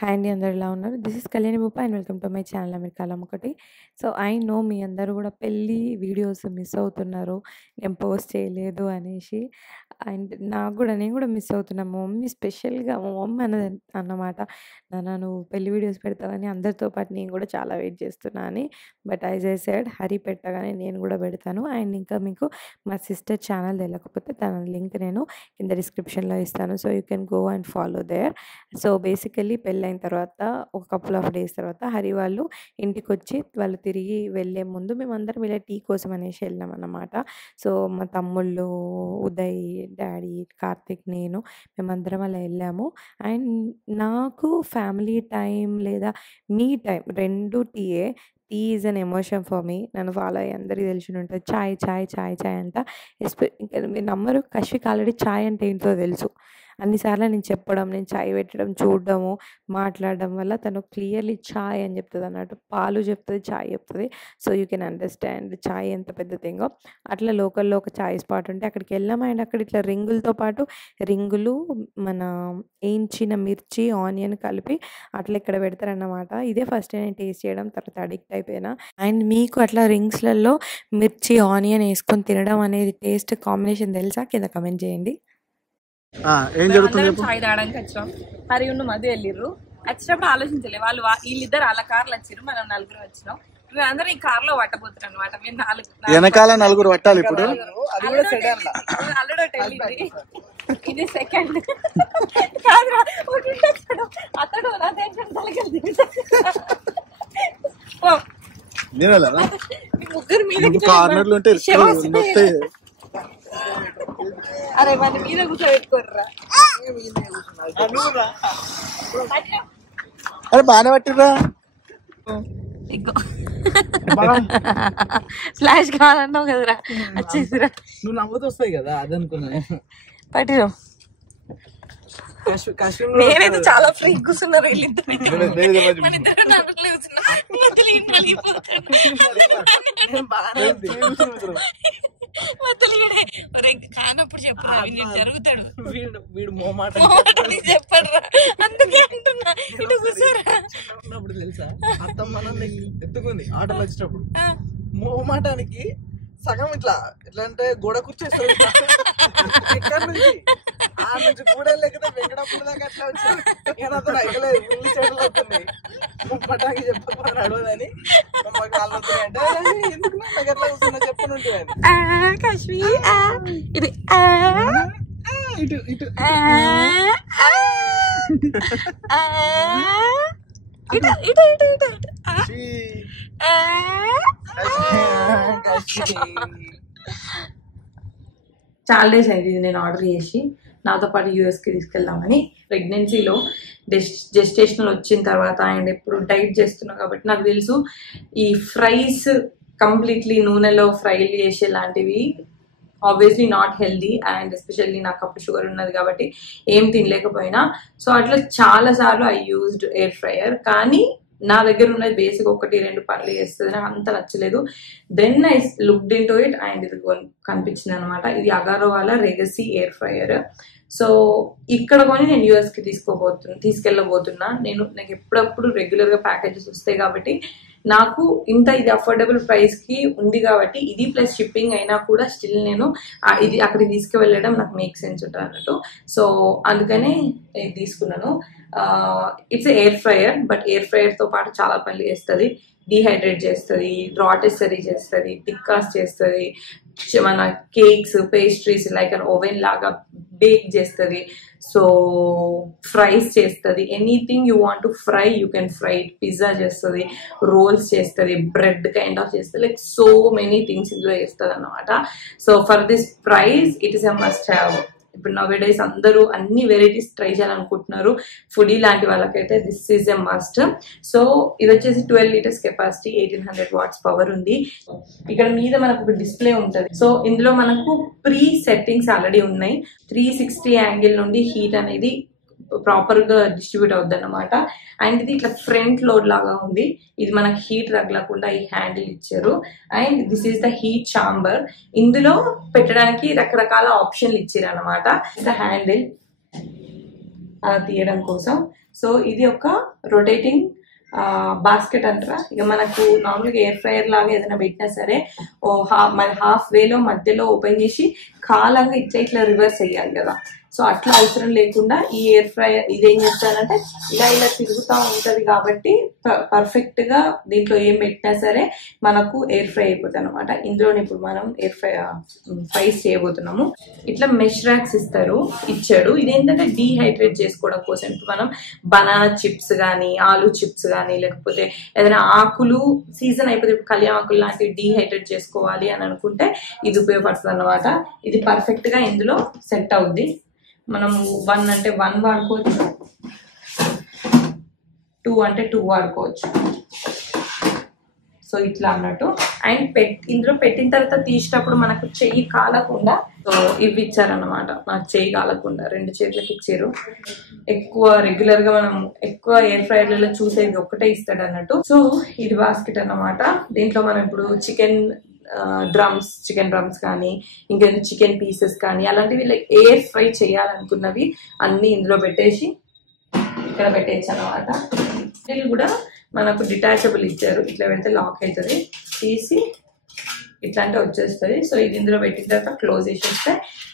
Hi అండి, అందరూ ఎలా ఉన్నారు? This is Kalyani Boppa and welcome to my channel అమెరికాలో ఒకటి. సో ఐ నో మీ అందరూ కూడా పెళ్ళి వీడియోస్ మిస్ అవుతున్నారు, నేను పోస్ట్ చేయలేదు అనేసి. అండ్ నేను కూడా మిస్ అవుతున్నాను. మా మమ్మీ స్పెషల్గా మా మమ్మీ అన్నమాట, నాన్న నువ్వు పెళ్లి వీడియోస్ పెడతావని అందరితో పాటు నేను కూడా చాలా వెయిట్ చేస్తున్నా అని. But as I said, Hari పెట్టగానే నేను కూడా పెడతాను. అండ్ ఇంకా మీకు మా సిస్టర్ ఛానల్ తెలియకపోతే తన లింక్ నేను కింద డిస్క్రిప్షన్లో ఇస్తాను. So you can go and follow there. So basically పెళ్ళైన తర్వాత ఒక కపుల్ ఆఫ్ డేస్ తర్వాత హరి వాళ్ళు ఇంటికొచ్చి వాళ్ళు తిరిగి వెళ్ళే ముందు మేమందరం ఇలా టీ కోసం అనేసి వెళ్ళాం అన్నమాట. సో మా తమ్ముళ్ళు, ఉదయ్, డాడీ, కార్తిక్, మేమందరం అలా వెళ్ళాము. అండ్ నాకు ఫ్యామిలీ టైం లేదా మీ టైం రెండు టీయే. Tea is an emotion for me. నన్ను ఫాలో అయ్యి అందరికీ తెలిసి ఉంటుంది, చాయ్ చాయ్ చాయ్ చాయ్ అంట. ఇంకా మీరు నమ్మరు, కశ్విక్ ఆల్రెడీ చాయ్ అంటే ఏంటో తెలుసు. అన్నిసార్లు నేను చెప్పడం, నేను చాయ్ పెట్టడం, చూడడము, మాట్లాడడం వల్ల తను క్లియర్లీ చాయ్ అని చెప్తుంది అన్నట్టు. పాలు చెప్తుంది, చాయ్ చెప్తుంది. సో యూ కెన్ అండర్స్టాండ్ చాయ్ ఎంత పెద్ద థింగో. అట్లా లోకల్లో ఒక చాయ్ స్పాట్ ఉంటే అక్కడికి వెళ్ళాము. అండ్ అక్కడ ఇట్లా రింగులతో పాటు రింగులు, మన వేయించిన మిర్చి, ఆనియన్ కలిపి అట్లా ఇక్కడ పెడతారన్నమాట. ఇదే ఫస్ట్ నేను టేస్ట్ చేయడం, తర్వాత అడిక్ట్ అయిపోయినా. అండ్ మీకు అట్లా రింగ్స్లలో మిర్చి, ఆనియన్ వేసుకొని తినడం అనేది టేస్ట్ కాంబినేషన్ తెలుసా? కింద కమెంట్ చేయండి. ఏం జరుగుతుంది? చాయ్ తాగడానికి వచ్చినాం. హరి ఉన్న మధ్య వెళ్ళిర్రు. వచ్చినప్పుడు ఆలోచించలే, వీళ్ళిద్దరు వాళ్ళ కార్లు వచ్చిర్రు, మనం నలుగురు వచ్చినాం. అందరం ఈ కార్ లో పట్టబోతున్నాం అనమాట. మేము వెనకాల నలుగురు పట్టాలి. ఇప్పుడు అల్లుడు వెళ్ళింది, ఇది సెకండ్. అతడు నా టెన్షన్ తలకెళ్ళి ముగ్గురు మీద అరే మన మీద కూర్చోబెట్టుకోర్రా. అరే బాగానే పట్టిర్రా. ఫ్లాష్ కావాలన్నావు కదరా, వచ్చేసిరా. నువ్వు నవ్వుతూ వస్తాయి కదా, అదనుకున్నా. పట్టిరా. నేనైతే చాలా ఫ్రీ కూర్చున్నారు వీళ్ళిద్దరు. మన ఇద్దరు కానప్పుడు చెప్పు, జరుగుతాడు వీడు మోమాట చెప్పాడు. అందుకే అంటున్నా, ఇటు కూర్చోరా. ఉన్నప్పుడు తెలుసా, అత్తమ్మ నన్ను ఎత్తుకుంది ఆటోలో వచ్చినప్పుడు. మోమాటానికి సగం ఇట్లా ఎట్లా అంటే గోడ కూర్చేస్తుంది. ఎక్కడి నుంచి ఆ నుంచి కూడా లేకపోతే వెంకటాపూర్ దాకా అట్లా వచ్చాను. నేను అతను అయ్యలేదు, ఫుల్ చెట్లు అవుతున్నాయి. మోమాటానికి చెప్పకపోతే నడవదని మమ్మకి కాళ్ళు అవుతున్నాయి అంటే, ఎందుకు నాకు ఎట్లా కూర్చున్నా చెప్పనుంటే అని. ఇది ఇటు ఇటు ఇటు ఇటు ఇటు ఇటు. చాలా డేస్ అయింది ఇది నేను ఆర్డర్ చేసి, నాతో పాటు యూఎస్కి తీసుకెళ్దామని. ప్రెగ్నెన్సీలో జెస్టేషనల్ వచ్చిన తర్వాత అండ్ ఎప్పుడు డైట్ చేస్తున్నా కాబట్టి నాకు తెలుసు ఈ ఫ్రైస్ కంప్లీట్లీ నూనెలో ఫ్రైలు చేసే లాంటివి obviously not healthy. And especially నాకు అప్పుడు షుగర్ ఉన్నది కాబట్టి ఏం తినలేకపోయినా. సో అట్లా చాలా సార్లు ఐ యూజ్డ్ ఎయిర్ ఫ్రైయర్, కానీ నా దగ్గర ఉన్నది బేసిక్ 1-2 పనులు చేస్తుంది, నాకు అంత నచ్చలేదు. Then I looked into it and ఇది కనిపించింది అనమాట. ఇది అగారో వాళ్ళ రెగసీ ఎయిర్ ఫ్రైయర్. సో ఇక్కడ కొని నేను యూఎస్కి తీసుకెళ్ళబోతున్నా. నాకు ఎప్పుడప్పుడు రెగ్యులర్గా ప్యాకేజెస్ వస్తాయి కాబట్టి నాకు ఇది అఫోర్డబుల్ ప్రైస్ కి ఉంది కాబట్టి ఇది ప్లస్ షిప్పింగ్ అయినా కూడా స్టిల్ నేను ఇది అక్కడికి తీసుకువెళ్ళడం నాకు మేక్ సెన్స్ ఉంటుంది అన్నట్టు. సో అందుకనే నేను తీసుకున్నాను. It's air fryer, but air fryer తో పాటు చాలా పనులు చేస్తుంది. డీహైడ్రేట్ చేస్తుంది, రాటెసరీ చేస్తుంది, టిక్కాస్ చేస్తుంది, మన cakes, pastries like an oven లాగా బేక్ చేస్తుంది. సో ఫ్రైస్ చేస్తుంది, anything you want to fry you can fry. Pizza చేస్తుంది, రోల్స్ చేస్తుంది, బ్రెడ్ కైండ్ ఆఫ్ చేస్తుంది, లైక్ సో మెనీ థింగ్స్ ఇందులో చేస్తుంది అన్నమాట. So for this price it is a must have. ఇప్పుడు నౌ-ఏ-డేస్ అందరూ అన్ని వెరైటీస్ ట్రై చేయాలనుకుంటున్నారు. ఫుడీ లాంటి వాళ్ళకైతే this is a must. So ఇది వచ్చేసి 12 లీటర్స్ కెపాసిటీ, 1800 వాట్స్ పవర్ ఉంది. ఇక్కడ మీద మనకు ఒక డిస్ప్లే ఉంటుంది. సో ఇందులో మనకు ప్రీ సెట్టింగ్స్ ఆల్రెడీ ఉన్నాయి. 360 యాంగిల్ నుండి హీట్ అనేది ప్రాపర్ గా డిస్ట్రిబ్యూట్ అవుద్ది అన్నమాట. అండ్ ఇది ఇట్లా ఫ్రంట్ లోడ్ లాగా ఉంది. ఇది మనకి హీట్ తగలకుండా ఈ హ్యాండిల్ ఇచ్చారు. And this is the heat chamber. ఇందులో పెట్టడానికి రకరకాల ఆప్షన్లు ఇచ్చారు అనమాట. ద హ్యాండిల్ అలా తీయడం కోసం. సో ఇది ఒక రొటేటింగ్ బాస్కెట్ అంటారా. ఇక మనకు నార్మల్గా ఎయిర్ ఫ్రైయర్ లాగా ఏదైనా పెట్టినా సరే మన హాఫ్ వేలో మధ్యలో ఓపెన్ చేసి కాలంగా ఇట్లా రివర్స్ అయ్యాలి కదా. సో అట్లా అవసరం లేకుండా ఈ ఎయిర్ ఫ్రైయర్ ఇదేం చేస్తానంటే ఇలా తిరుగుతూ ఉంటుంది కాబట్టి పర్ఫెక్ట్ గా దీంట్లో ఏం పెట్టినా సరే మనకు ఎయిర్ ఫ్రై అయిపోతుంది అనమాట. ఇందులో ఇప్పుడు మనం ఫ్రైస్ చేయబోతున్నాము. ఇట్లా మెష్ ర్యాక్స్ ఇచ్చాడు. ఇదేంటంటే డీహైడ్రేట్ చేసుకోవడం కోసం. ఇప్పుడు మనం బనానా చిప్స్ కానీ ఆలూ చిప్స్ కానీ లేకపోతే ఏదైనా ఆకులు సీజన్ అయిపోతే ఇప్పుడు కలియా ఆకులు లాంటివి డీహైడ్రేట్ చేసుకోవాలి అని అనుకుంటే ఇది ఉపయోగపడుతుంది అనమాట. ఇది పర్ఫెక్ట్ గా ఇందులో సెట్ అవుద్ది. మనం 1 అంటే 1 వాడుకోవచ్చు, 2 అంటే 2 వాడుకోవచ్చు. సో ఇట్లా అన్నట్టు. అండ్ ఇందులో పెట్టిన తర్వాత తీసేటప్పుడు మనకు చెయ్యి కాలకుండా సో ఇవి ఇచ్చారనమాట. మనకు చెయ్యి కాలకుండా 2 చేతులకి ఇచ్చారు. ఎక్కువ రెగ్యులర్ గా మనం ఎక్కువ ఎయిర్ ఫ్రైయర్లలో చూసేది ఒక్కటే ఇస్తాడు అన్నట్టు. సో ఇది బాస్కెట్ అన్నమాట. దీంట్లో మనం ఇప్పుడు చికెన్ డ్రమ్స్ కానీ ఇంకేదైనా చికెన్ పీసెస్ కానీ అలాంటివి లైక్ ఎయిర్ ఫ్రై చేయాలనుకున్నవి అన్ని ఇందులో పెట్టేసి ఇక్కడ పెట్టేయచ్చు అనమాట. వీళ్ళు కూడా మనకు డిటాచబుల్ ఇచ్చారు. ఇట్లా పెడితే లాక్ అవుతుంది, తీసి ఇట్లా అంటే వచ్చేస్తుంది. సో ఇది ఇందులో పెట్టిన తర్వాత క్లోజ్ చేసేస్తే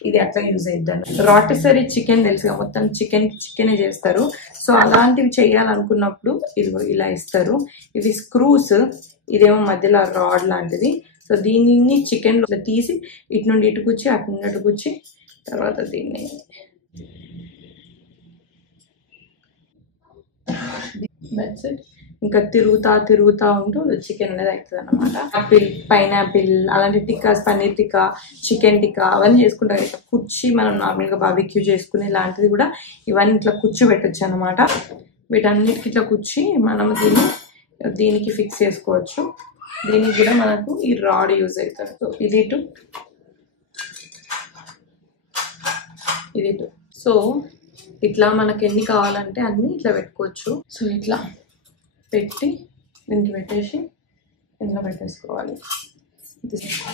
ఇది అట్లా యూజ్ అవుతుంది. రాటిసరీ చికెన్ తెలుసుగా, మొత్తం చికెనే చేస్తారు. సో అలాంటివి చేయాలనుకున్నప్పుడు ఇది ఇలా ఇస్తారు. ఇవి స్క్రూస్, ఇదేమో మధ్యలో రాడ్ లాంటిది. సో దీన్ని చికెన్ లో తీసి ఇటు నుండి ఇటు కూర్చి అటు నుండి అటు కూర్చి తర్వాత దీన్ని ఇంకా తిరుగుతా ఉంటూ చికెన్ అనేది అవుతుంది అనమాట. ఆపిల్, పైనాపిల్ అలాంటి టిక్కాస్, పన్నీర్ టిక్కా, చికెన్ టిక్కా అవన్నీ చేసుకుంటాం. ఇట్లా కుర్చీ మనం నార్మల్గా బార్బిక్యూ చేసుకునే లాంటిది కూడా ఇవన్నీ ఇట్లా కుర్చీ పెట్టచ్చు అనమాట. వీటన్నిటికి ఇట్లా కుర్చీ మనం దీనికి ఫిక్స్ చేసుకోవచ్చు. దీనికి కూడా మనకు ఈ రాడ్ యూజ్ అవుతుంది. సో ఇది ఇటు. సో ఇట్లా మనకి ఎన్ని కావాలంటే అన్ని ఇట్లా పెట్టుకోవచ్చు. సో ఇట్లా పెట్టి దీనికి పెట్టేసి ఇందులో పెట్టేసుకోవాలి.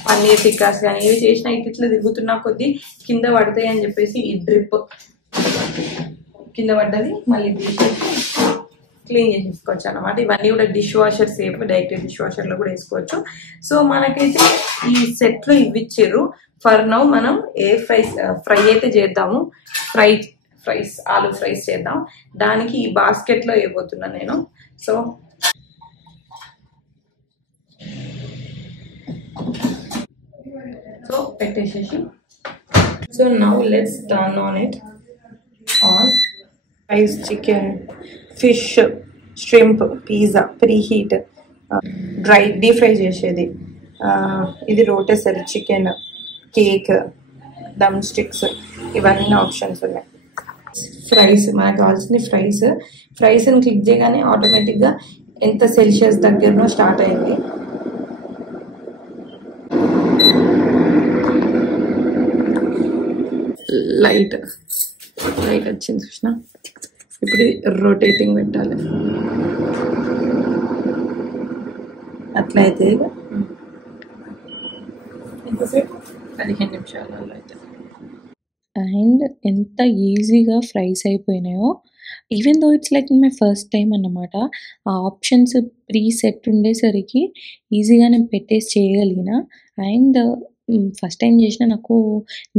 పన్నీర్ టిక్కాస్ కానీ ఏవి చేసినా ఇట్లా తిరుగుతున్నా కొద్దీ కింద పడతాయి అని చెప్పేసి ఈ డ్రిప్ కింద పడ్డది మళ్ళీ తీసేసి క్లీన్ చేసేసుకోవచ్చు అనమాట. ఇవన్నీ కూడా dish washer safe, direct dish washer లో కూడా వేసుకోవచ్చు. సో మనకైతే ఈ సెట్ లో ఇవి ఇచ్చారు. ఫర్ నౌ మనం ఫ్రై అయితే చేద్దాము. ఆలూ ఫ్రైస్ చేద్దాం. దానికి ఈ బాస్కెట్ లో వేయబోతున్నాను నేను. సో పెట్టేసేసి so now let's turn on it on fries, chicken, fish, shrimp, pizza, preheat, deep fry చేసేది, ఇది రోటెసరీ చికెన్, కేక్, దమ్ స్టిక్స్, ఇవన్నీ ఆప్షన్స్ ఉన్నాయి. ఫ్రైస్ మనకు కావాల్సిన ఫ్రైస్ని క్లిక్ చేయగానే ఆటోమేటిక్గా ఎంత సెల్సియస్ దగ్గరనో స్టార్ట్ అయింది. లైట్ వచ్చింది చూసిన. ఇప్పుడు రొటేటింగ్ పెట్టాలి. అట్లయితే ఎంతసేపు 15 నిమిషాలలో అయితే. అండ్ ఎంత ఈజీగా ఫ్రైస్ అయిపోయినాయో. Even though it's like my first time అన్నమాట. ఆ ఆప్షన్స్ ప్రీ సెట్ ఉండేసరికి ఈజీగా నేను పెట్టేసి చేయగలిగిన. అండ్ ఫస్ట్ టైం చేసిన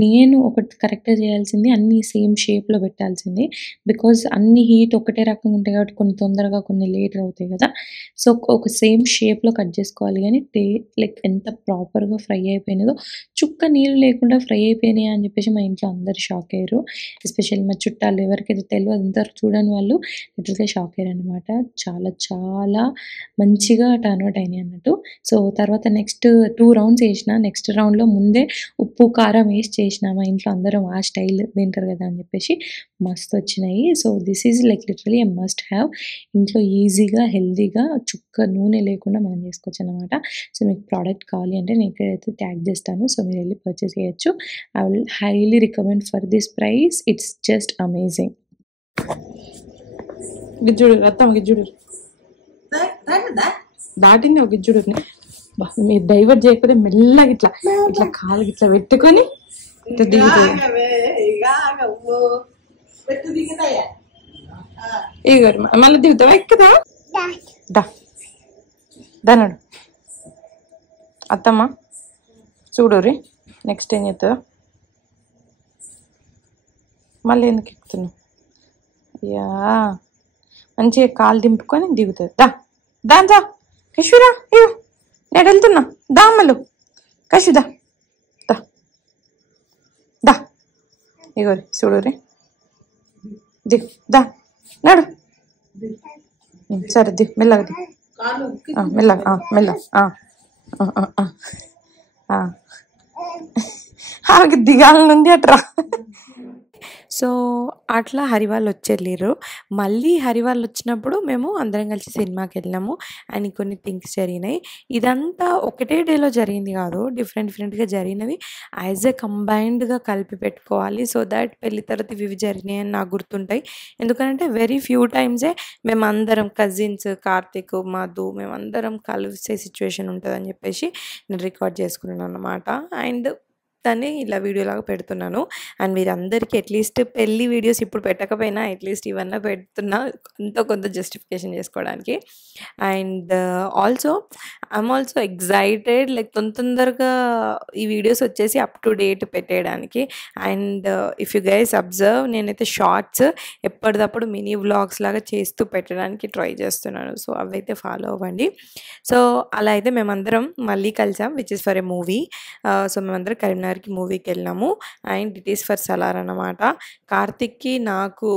నేను ఒకటి కరెక్ట్గా చేయాల్సింది అన్నీ సేమ్ షేప్లో పెట్టాల్సింది. బికాజ్ అన్ని హీట్ ఒకటే రకంగా ఉంటాయి కాబట్టి కొన్ని తొందరగా కొన్ని లేట్ అవుతాయి కదా. సో ఒక సేమ్ షేప్లో కట్ చేసుకోవాలి. కానీ లైక్ ఎంత ప్రాపర్గా ఫ్రై అయిపోయినదో, చుక్క నీళ్ళు లేకుండా ఫ్రై అయిపోయినాయి అని చెప్పేసి మా ఇంట్లో అందరు షాక్ అయ్యారు. ఎస్పెషల్లీ మా చుట్టాలు ఎవరికైతే తెలియదు అందరు చూడని వాళ్ళు లిటరల్గా షాక్ అయ్యారు అనమాట. చాలా చాలా మంచిగా టర్న్ అవుట్ అయినాయి అన్నట్టు. సో తర్వాత నెక్స్ట్ 2 రౌండ్స్ వేసిన. నెక్స్ట్ రౌండ్లో ముందే ఉప్పు కారం వేసి చేసిన. మా ఇంట్లో అందరం ఆ స్టైల్ తింటారు కదా అని చెప్పేసి మస్తు వచ్చినాయి. So this is like literally a must have. ఇంట్లో ఈజీగా హెల్తీగా చుక్క నూనె లేకుండా మనం చేసుకోవచ్చు అనమాట. సో మీకు ప్రోడక్ట్ కావాలి అంటే నేను ఇక్కడైతే ట్యాగ్ చేస్తాను. సో మీరు వెళ్ళి పర్చేస్ చేయొచ్చు. I will highly recommend for this price. It's just amazing. గిజ్జుడు రత్తం గిజ్జుడు దాటింది ఒక గిజ్జుడు. మీరు డైవర్ట్ చేయకపోతే మెల్లగా ఇట్లా కాలు ఇట్లా పెట్టుకొని ఇట్లా దిగుతుంది. ఇగో మళ్ళీ దిగుతావా ఎక్కుదా దా దానాడు అత్తమ్మ చూడు రీ నెక్స్ట్ ఏం చేస్తుందా మళ్ళీ ఎందుకు ఎక్కుతున్నావు యా మంచిగా కాలు దింపుకొని దిగుతుంది దా దాంజా కషురా ఇవ్వ నేను వెళ్తున్నా దా అమ్మలు కషుదా దా దా ఇగో చూడు రీ దిగు దా నడు సరే దిగు మెల్లగా దిగు మెల్లగా మెల్లగా ఆమెకి దిగాలనుంది అట్రా. సో అట్లా హరివాళ్ళు వచ్చేళ్ళారు. మళ్ళీ హరివాళ్ళు వచ్చినప్పుడు మేము అందరం కలిసి సినిమాకి వెళ్ళాము అండ్ కొన్ని థింగ్స్ జరిగినాయి. ఇదంతా ఒకటే డేలో జరిగింది కాదు, డిఫరెంట్గా జరిగినవి యాజ్ ఎ కంబైన్డ్గా కలిపి పెట్టుకోవాలి. సో దాట్ పెళ్లి తర్వాత ఇవి జరిగినాయి అని నాకు గుర్తుంటాయి. ఎందుకంటే వెరీ ఫ్యూ టైమ్సే మేమందరం కజిన్స్ కార్తిక్ మధు మేమందరం కలిసే సిచ్యువేషన్ ఉంటుందని చెప్పేసి నేను రికార్డ్ చేసుకున్నాను అన్నమాట. అండ్ దాన్ని ఇలా వీడియోలాగా పెడుతున్నాను. అండ్ మీరందరికీ అట్లీస్ట్ పెళ్ళి వీడియోస్ ఇప్పుడు పెట్టకపోయినా అట్లీస్ట్ ఇవన్నీ పెడుతున్నా ఎంతో కొంత జస్టిఫికేషన్ చేసుకోవడానికి. And I'm also excited like తొందరగా ఈ వీడియోస్ వచ్చేసి అప్ టు డేట్ పెట్టేయడానికి. And if you guys observe నేనైతే షార్ట్స్ ఎప్పటికప్పుడు మినీ వ్లాగ్స్ లాగా చేస్తూ పెట్టడానికి ట్రై చేస్తున్నాను. సో అవైతే ఫాలో అవ్వండి. సో అలా అయితే మేమందరం మళ్ళీ కలిసాం which is for a movie. So మేమందరం కరీంనగర్కి మూవీకి వెళ్ళాము. And it is for Salaar అన్నమాట. కార్తిక్కి నాకు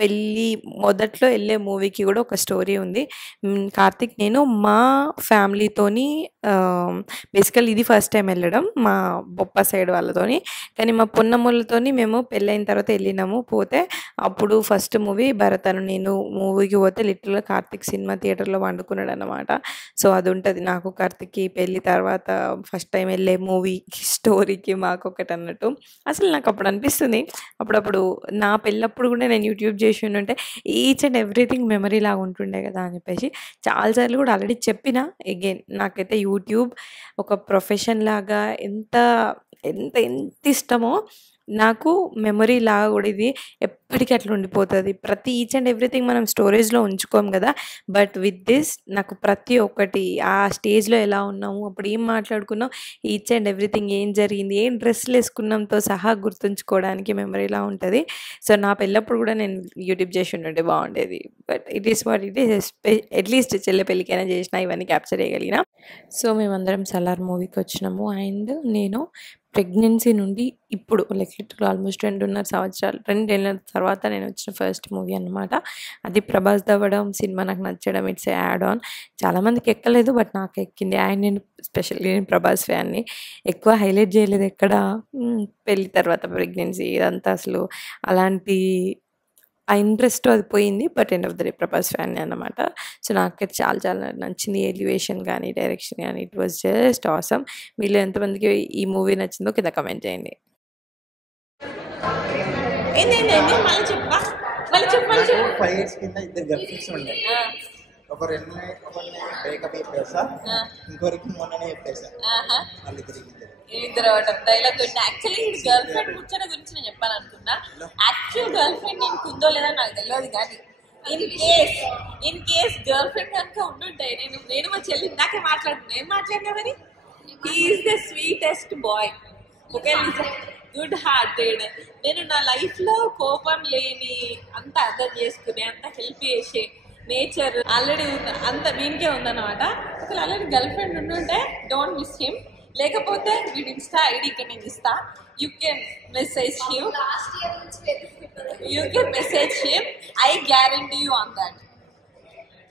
పెళ్ళి మొదట్లో వెళ్ళే మూవీకి కూడా ఒక స్టోరీ ఉంది. కార్తిక్ నేను మా ఫ్యామిలీతోని బేసికల్ ఇది ఫస్ట్ టైం వెళ్ళడం మా బొప్ప సైడ్ వాళ్ళతోని. కానీ మా పొన్నమ్మలతోని మేము పెళ్ళైన తర్వాత వెళ్ళినాము. పోతే అప్పుడు ఫస్ట్ మూవీ భరత్ అని నేను మూవీకి పోతే లిటరల్గా కార్తిక్ సినిమా థియేటర్లో వండుకున్నాడు అన్నమాట. సో అది ఉంటుంది నాకు కార్తిక్కి పెళ్ళి తర్వాత ఫస్ట్ టైం వెళ్ళే మూవీ స్టోరీకి మాకు ఒకటి అన్నట్టు. అసలు నాకు అప్పుడు అనిపిస్తుంది అప్పుడప్పుడు నా పెళ్ళప్పుడు కూడా నేను యూట్యూబ్ చేసి ఉంటే ఈచ్ అండ్ ఎవ్రీథింగ్ మెమరీ లాగా ఉంటుండే కదా అని చెప్పేసి చాలాసార్లు కూడా ఆల్రెడీ చెప్పిన. అగైన్ నాకైతే యూట్యూబ్ ఒక ప్రొఫెషన్ లాగా ఎంత ఎంత ఎంత ఇష్టమో నాకు మెమరీ లాగా కూడా ఇది ఎప్పటికీ అట్లా ఉండిపోతుంది. ప్రతి ఈచ్ అండ్ ఎవ్రీథింగ్ మనం స్టోరేజ్లో ఉంచుకోం కదా, బట్ విత్ దిస్ నాకు ప్రతి ఒక్కటి ఆ స్టేజ్లో ఎలా ఉన్నాము, అప్పుడు ఏం మాట్లాడుకున్నాం, ఈచ్ అండ్ ఎవ్రీథింగ్ ఏం జరిగింది, ఏం డ్రెస్సులు వేసుకున్నాంతో సహా గుర్తుంచుకోవడానికి మెమరీలా ఉంటుంది. సో నా పెళ్ళప్పుడు కూడా నేను యూట్యూబ్ చేసి ఉంటుంటే బాగుండేది. But it is what it is. At least చెల్లె పెళ్ళికైనా చేసినా ఇవన్నీ క్యాప్చర్ చేయగలిగిన. సో మేమందరం సలార్ మూవీకి వచ్చినాము. అండ్ నేను ప్రెగ్నెన్సీ నుండి ఇప్పుడు లైక్ లిటరల్ ఆల్మోస్ట్ 2.5 సంవత్సరాలు 2 ఏళ్ళ తర్వాత నేను వచ్చిన ఫస్ట్ మూవీ అనమాట. అది ప్రభాస్ దవ్వడం సినిమా నాకు నచ్చడం ఇట్స్ యాడ్ ఆన్. చాలామందికి ఎక్కలేదు బట్ నాకు ఎక్కింది. అండ్ నేను స్పెషల్లీ నేను ప్రభాస్ ఫ్యాన్ని. ఎక్కువ హైలైట్ చేయలేదు ఎక్కడ పెళ్ళి తర్వాత ప్రెగ్నెన్సీ ఇదంతా అసలు అలాంటి ఆ ఇంట్రెస్ట్ అది పోయింది. But end of the day Prabhas fan అన్నమాట. సో నాకైతే చాలా చాలా నచ్చింది. ఎలివేషన్ కానీ డైరెక్షన్ కానీ ఇట్ వాజ్ జస్ట్ ఆసమ్. మీలో ఎంతమందికి ఈ మూవీ నచ్చిందో కింద కమెంట్ చేయండి. ఫైవ్ ఇయర్స్ కింద ఇద్దరు గర్ల్ ఫ్రెండ్స్ ఉండే. ఒకరిని బ్రేకప్ చెప్పేసా, ఇంకొకరికి మొన్ననే చెప్పేసా. ఇద్దరు డైలాగ్ యాక్చువల్లీ గర్ల్ ఫ్రెండ్ ముచ్చట గురించి నేను చెప్పాలనుకున్నా. యాక్చువల్ గర్ల్ ఫ్రెండ్ నీకు ఉందో లేదో నాకు తెలియదు, కానీ ఇన్ కేస్ గర్ల్ ఫ్రెండ్ కనుక ఉండుంటే నేను మా చెల్లి ఇందాకే మాట్లాడుతున్నా. ఏం మాట్లాడినా మరి he's the sweetest boy. Okay, good hearted. నేను నా లైఫ్ లో కోపం లేని, అంత అర్థం చేసుకునే, అంత హెల్ప్ చేసే నేచర్ ఆల్రెడీ అంత వీనికే ఉందన్నమాట. అసలు ఆల్రెడీ గర్ల్ ఫ్రెండ్ ఉండుంటే డోంట్ మిస్ హిమ్. లేకపోతే వీడి ఇన్స్టా ఐడి ఇక్కడ నేను ఇస్తా. You can message him. I guarantee you on that.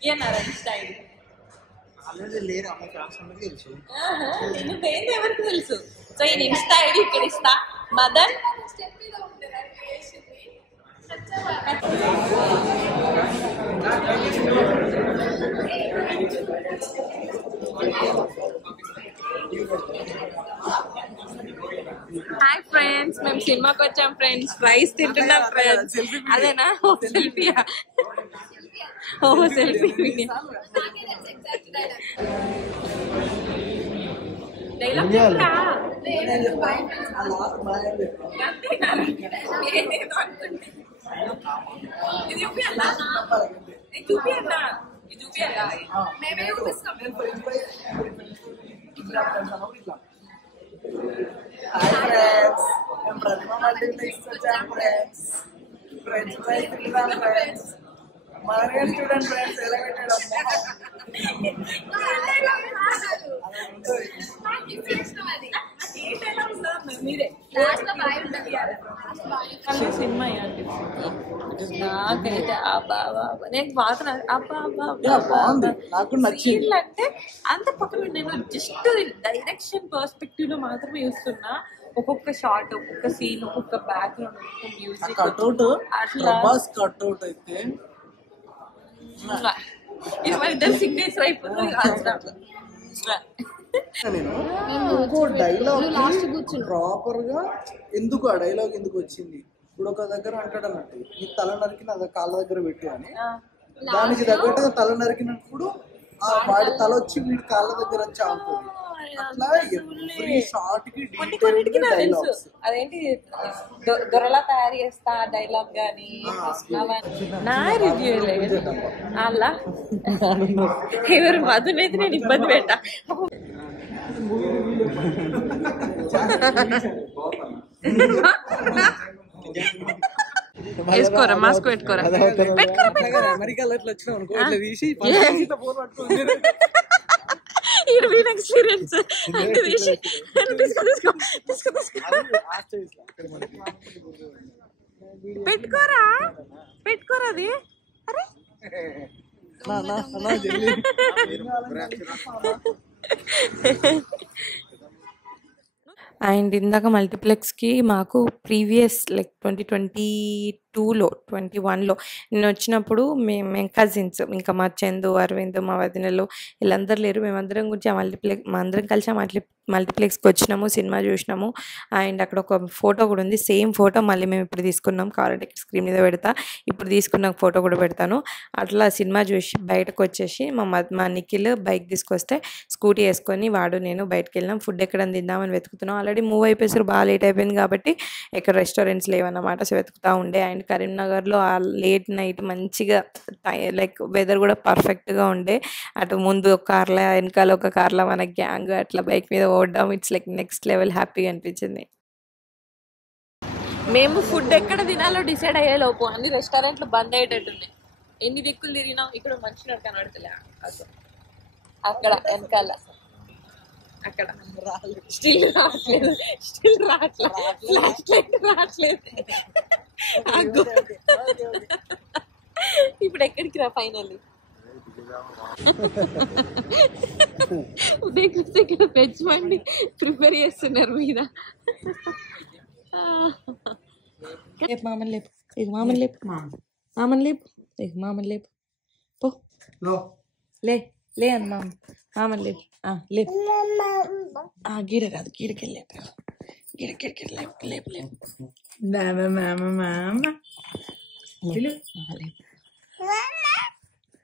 ఏమన్నారా ఇన్స్టా ఐడి? నువ్వేంది ఎవరికి తెలుసు. సో ఈ ఇన్స్టా ఐడి ఇక్కడ ఇస్తా. మదన్ హాయ్ ఫ్రెండ్స్, మేము సినిమాకి వచ్చాం ఫ్రెండ్స్. ఫ్రైస్ తింటున్నాం ఫ్రెండ్స్. అదేనా సెల్ఫీయా? ఓహో సెల్ఫీ. ఇది చూపియాలా ఇది చూపియాలా ఇది చూపియాలా మేమే చూపిస్తాం హాయ్ ఫ్రెండ్స్ మేము ప్రతిమ మల్టీప్లెక్స్ వచ్చాం ఫ్రెండ్స్ ఫ్రెండ్స్ ఫ్రెండ్స్ మన స్టూడెంట్ ఫ్రెండ్స్ ఎలా పెట్టాడు సినిమా నాకైతే నేను మాత్రం నాకు నచ్చింది అంటే అంత పక్కన నేను జస్ట్ డైరెక్షన్ పర్స్పెక్టివ్ లో మాత్రమే చూస్తున్నా ఒక్కొక్క షార్ట్ ఒక్కొక్క సీన్ ఒక్కొక్క బ్యాక్గ్రౌండ్ ఒక్కొక్క మ్యూజిక్ కట్అవుట్ ప్రభాస్ కట్అవుట్ అయితే ఇది మన ఇద్దరు సిగ్నేచర్ అయిపోతుంది నేను ఇంకో డైలాగ్ ప్రాపర్ గా ఎందుకు ఆ డైలాగ్ ఎందుకు వచ్చింది ఇప్పుడు ఒక దగ్గర అంటాడు అన్నట్టు నీ తల నరికి నా కాళ్ళ దగ్గర పెట్టు అని దానికి తగ్గట్టుగా తల నరికినప్పుడు ఆ వాడి తల వచ్చి వీడి కాళ్ళ దగ్గర వచ్చి ఆగుతుంది అట్లా ఎవ్రీ షార్ట్ కి కొన్నిటికి నాకు తెలుసు అదేంటి దొరలా తయారు చేస్తా డైలాగ్ గానీ నా రివ్యూ లేదు అలా ఎవరు మధునైతే నేను ఇబ్బంది పెట్టా వేసుకోరా మాస్క్ పెట్టుకోరా అమెరికాలో ఎట్లా వచ్చినావు అనుకో ఇట్లా తీసి ఫోన్ పట్టుకుంది ఎక్స్పీరియన్స్ పెట్టుకోరా పెట్టుకోరా అది అరే అండ్ ఇందాక మల్టీప్లెక్స్కి మాకు ప్రీవియస్ లైక్ 2022లో 21లో నేను వచ్చినప్పుడు మేము కజిన్స్ ఇంకా మా చందు అరవింద్ మా వదినలు వీళ్ళందరూ లేరు మేమందరం గురించి మా అందరం కలిసి మల్టీప్లెక్స్కి వచ్చినాము సినిమా చూసినాము అండ్ అక్కడ ఒక ఫోటో కూడా ఉంది సేమ్ ఫోటో మళ్ళీ మేము ఇప్పుడు తీసుకున్నాం కావాలంటే స్క్రీన్ మీద పెడతా ఇప్పుడు తీసుకున్న ఫోటో కూడా పెడతాను అట్లా సినిమా చూసి బయటకు వచ్చేసి మా నిఖిల్ బైక్ తీసుకొస్తే స్కూటీ వేసుకొని వాడు నేను బయటకు వెళ్ళినాం ఫుడ్ ఎక్కడ తిందామని వెతుకుతున్నాం ఆల్రెడీ మూవ్ అయిపోయేసరికి బాగా లేట్ అయిపోయింది కాబట్టి ఎక్కడ రెస్టారెంట్స్ లేవన్నమాట సో వెతుకుతూ ఉండే అండ్ కరీంనగర్లో ఆ లేట్ నైట్ మంచిగా లైక్ వెదర్ కూడా పర్ఫెక్ట్గా ఉండే అటు ముందు ఒక కార్లో వెనకాల ఒక కార్లో మన గ్యాంగ్ అట్లా బైక్ మీద ఓడడం ఇట్స్ లైక్ నెక్స్ట్ లెవెల్ హ్యాపీగా అనిపించింది మేము ఫుడ్ ఎక్కడ తినాలో డిసైడ్ అయ్యే లోపు అన్ని రెస్టారెంట్లు బంద్ అయ్యేటట్టున్నాయి ఎన్ని దిక్కులు తిరిగినాం ఇక్కడ మంచిగా కనబడతలే అక్కడ వెనకాల అక్కడ స్టిల్ రావట్లేదు ఇప్పుడు ఎక్కడికి రా ఫైనల్లీ ఉదయం ఇక్కడ వెజ్ వండి ప్రిపేర్ చేస్తున్నారు మీద మామని లేపు ఇక మామని లేపు మామని లేపు ఇక మామని లేపు పో లే లే అని మామని లేపు లేపు గీడ కాదు గీడకెళ్ళి లేపు గీడకెళ్ళి లేపు లేపు లేపు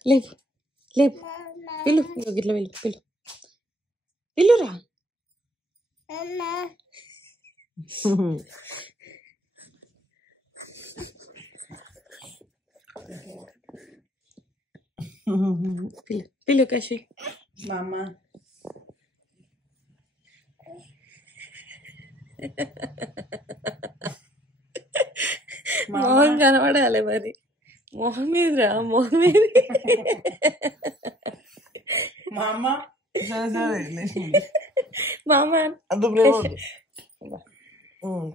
లేపు లేపు పిలు గిట్ల వెళ్ళు పిలు పిల్లురా పిలు పిలు కాశీ మామ మొహం కనబడాలి మరి మొహం మీదరా మొహం మీద మామ మామ అంత ప్రేమ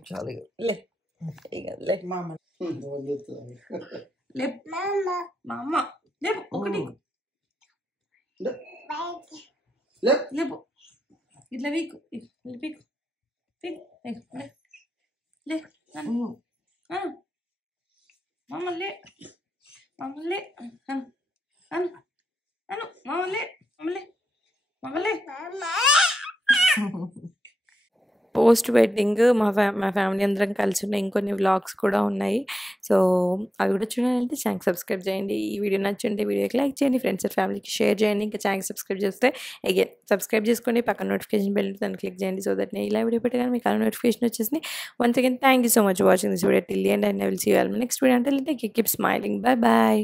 చాలు లే ఇక లే మామ లేపు మామ లేపు ఒకటి లేపు ఇట్లా వీకు వీకు లే మామలే మామలే అను అను అను మామలే మామలే మామలే పోస్ట్ వెడ్డింగ్ మా ఫ్యామిలీ అందరం కలిసి ఉన్న ఇంకొన్ని వ్లాగ్స్ కూడా ఉన్నాయి సో అవి కూడా చూడాలంటే ఛానల్ సబ్స్క్రైబ్ చేయండి. ఈ వీడియో నచ్చుంటే వీడియోకి లైక్ చేయండి, ఫ్రెండ్స్ అండ్ ఫ్యామిలీకి షేర్ చేయండి. ఇంకా ఛానల్ సబ్స్క్రైబ్ చేస్తే అగైన్ సబ్స్క్రైబ్ చేసుకోండి, పక్కన నోటిఫికేషన్ బెల్ దాన్ని క్లిక్ చేయండి. సో దట్ నేను ఇలా వీడియో పెట్టగానే మీకు అలా నోటిఫికేషన్ వచ్చేసింది. Once again thank you so much watching this video till the end and I will see you all next video. అంటే కీప్ స్మైలింగ్. Bye bye.